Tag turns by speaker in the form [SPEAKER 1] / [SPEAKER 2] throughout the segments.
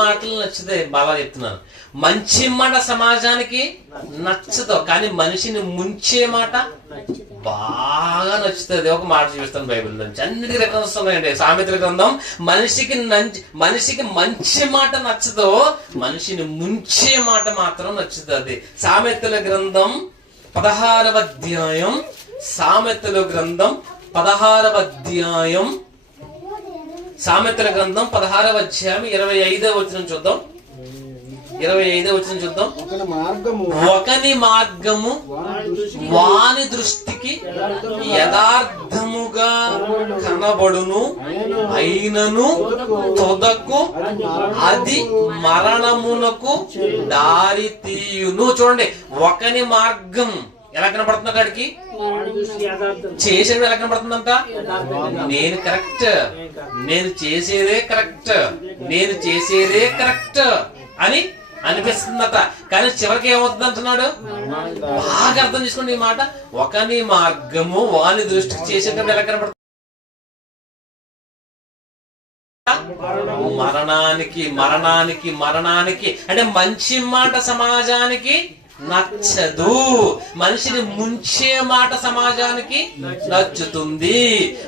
[SPEAKER 1] మాటలు నచ్చుతాయి బాగా చెప్తున్నాను. మంచి మాట సమాజానికి నచ్చదు. కానీ మనిషిని ముంచే మాట బాగా నచ్చుతుంది. ఒక మాట చూపిస్తాను బైబిల్ నుంచి. అన్నిటికీ రిఫరెన్స్ సామెతల గ్రంథం మనిషికి మనిషికి మంచి మాట నచ్చదో. మనిషిని ముంచే మాట మాత్రం నచ్చుతుంది సామెతల గ్రంథం పదహారవ అధ్యాయం సామెతల గ్రంథం పదహారవ అధ్యాయం సామెతల గ్రంథం పదహారవ అధ్యాయం ఇరవై ఐదవ వచ్చిన చూద్దాం. ఇరవై ఐదవ వచ్చిన చూద్దాం.
[SPEAKER 2] ఒకని మార్గము వాని
[SPEAKER 1] దృష్టికి యథార్థముగా కనబడును అయినను తొదకు అది మరణమునకు దారి తీయును. చూడండి ఒకని మార్గం ఎలా కనపడుతుంది కాడికి? చేసేది ఎలా కనబడుతుందంట నేను కరెక్ట్. నేను చేసేదే కరెక్ట్. నేను చేసేదే కరెక్ట్ అని అనిపిస్తుందట. కానీ చివరికి ఏమవుతుంది అంటున్నాడు బాగా అర్థం చేసుకోండి ఈ మాట. ఒకని మార్గము వాని దృష్టికి చేసేటప్పుడు ఎలా కనపడుతుంది? మరణానికి మరణానికి మరణానికి అంటే మంచి మాట సమాజానికి నచ్చదు. మనిషిని ముంచే మాట సమాజానికి నచ్చుతుంది.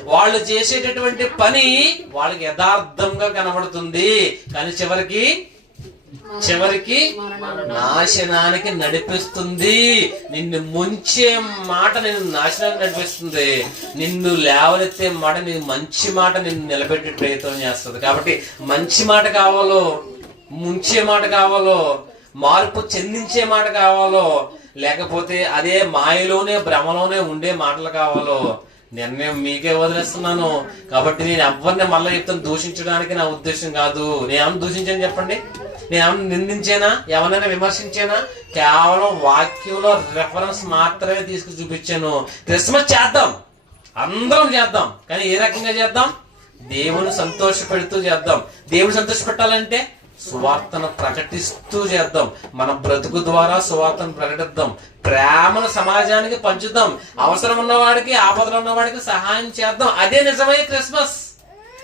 [SPEAKER 1] వాళ్ళు చేసేటటువంటి పని వాళ్ళకి యథార్థంగా కనబడుతుంది. కానీ చివరికి చివరికి నాశనానికి నడిపిస్తుంది. నిన్ను ముంచే మాట నిన్ను నాశనానికి నడిపిస్తుంది. నిన్ను లేవలెత్తే మాట నీ మంచి మాట నిన్ను నిలబెట్టే ప్రయత్నం చేస్తుంది. కాబట్టి మంచి మాట కావాలో ముంచే మాట కావాలో మార్పు చెందించే మాట కావాలో లేకపోతే అదే మాయలోనే భ్రమలోనే ఉండే మాటలు కావాలో నిర్ణయం మీకే వదిలేస్తున్నాను. కాబట్టి నేను ఎవరిని మళ్ళీ చెప్తాను దూషించడానికి నా ఉద్దేశం కాదు. నేనేమన్నా దూషించాను చెప్పండి? నేను నిందించేనా? ఎవరైనా విమర్శించేనా? కేవలం వాక్యంలో రెఫరెన్స్ మాత్రమే తీసుకు చూపించాను. క్రిస్మస్ చేద్దాం. అందరం చేద్దాం. కానీ ఏ రకంగా చేద్దాం? దేవుని సంతోషపెడుతూ చేద్దాం. దేవుని సంతోషపెట్టాలంటే సువార్తను ప్రకటిస్తూ చేద్దాం. మన బ్రతుకు ద్వారా సువార్తను ప్రకటిద్దాం. ప్రేమను సమాజానికి పంచుదాం. అవసరం ఉన్నవాడికి ఆపదలు ఉన్నవాడికి సహాయం చేద్దాం. అదే నిజమైన క్రిస్మస్.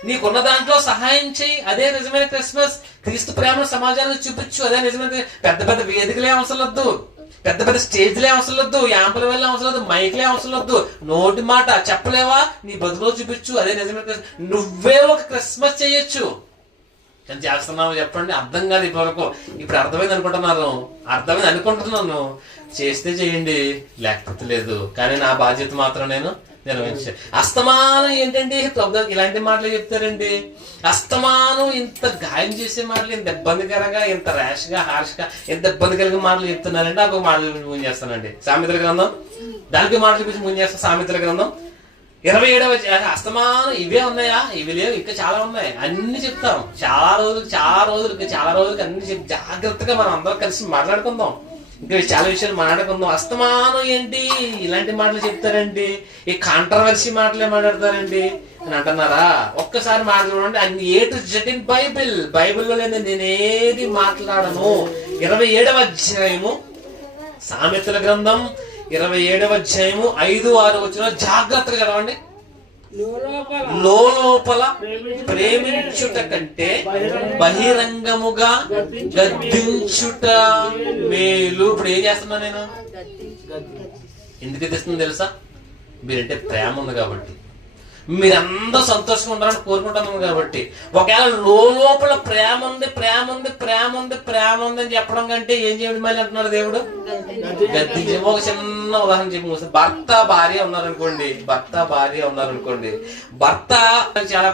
[SPEAKER 1] నీకున్న దాంట్లో సహాయం చేయి. అదే నిజమైన క్రిస్మస్. క్రీస్తు ప్రేమను సమాజానికి చూపించు. అదే నిజమైన పెద్ద పెద్ద వేదికలే అవసరం వద్దు పెద్ద పెద్ద స్టేజ్లే అవసరం వద్దు యాంపుల వెళ్ళే అవసరం వద్దు మైక్లే అవసరం వద్దు నోటి మాట చెప్పలేవా? నీ బతుకులో చూపించు. అదే నిజమైన క్రిస్మస్. నువ్వే ఒక క్రిస్మస్ చేయొచ్చు. ఎంత చేస్తున్నావు చెప్పండి. అర్థం కాదు ఇప్పటివరకు. ఇప్పుడు అర్థమైంది అనుకుంటున్నారు. అర్థమైంది అనుకుంటున్నాను. చేస్తే చేయండి. లేకపోతే లేదు. కానీ నా బాధ్యత మాత్రం నేను నిర్వహించే అస్తమానం ఏంటండి? ఇలాంటి మాటలు చెప్తారండి. అస్తమానం ఇంత గాయం చేసే మాటలు ఇంత ఇబ్బందికరంగా ఇంత ర్యాష్గా హార్ష్ ఇంత ఇబ్బందికరంగా మాటలు చెప్తున్నారంటే నాకు మాటలు ముందు చేస్తానండి. సామెతల గ్రంథం? దానికి మాటలు గురించి ముందు చేస్తాను సామెతల గ్రంథం? ఇరవై ఏడవ అస్తమానం ఇవే ఉన్నాయా? ఇవి లేవు ఇంకా చాలా ఉన్నాయి. అన్ని చెప్తాం. చాలా రోజులకి చాలా రోజులకి చాలా రోజులకి అన్ని చెప్ జాగ్రత్తగా మనం అందరం కలిసి మాట్లాడుకుందాం. ఇంకా చాలా విషయాలు మాట్లాడుకుందాం. అస్తమానం ఏంటి? ఇలాంటి మాటలు చెప్తారండి. ఈ కాంట్రవర్సీ మాటలే మాట్లాడతారండి. అని అంటున్నారా? ఒక్కసారి మాట్లాడండి అన్ని A to Z in Bible. బైబిల్లో లేని నేనేది మాట్లాడను. ఇరవై ఏడవ అధ్యాయము సామెతల గ్రంథం. ఇరవై ఏడవ అధ్యాయము ఐదు ఆరు వచ్చిన జాగ్రత్తగా చదవండి. లోపల ప్రేమించుట కంటే బహిరంగముగా గద్దించుట మేలు. ఇప్పుడు ఏం చేస్తున్నా నేను? ఎందుకు తెస్తుంది తెలుసా? మీరంటే ప్రేమ ఉంది కాబట్టి. మీరందరూ సంతోషంగా ఉండాలని కోరుకుంటున్నాము కాబట్టి. ఒకవేళ లోపల ప్రేమ ఉంది ప్రేమ ఉంది ప్రేమ ఉంది ప్రేమ ఉంది అని చెప్పడం కంటే ఏం చేయండి మళ్ళీ అంటున్నారు దేవుడు? ఒక చిన్న ఉదాహరణ చెప్పి భర్త భార్య ఉన్నారనుకోండి. భర్త భార్య ఉన్నారనుకోండి. భర్త చాలా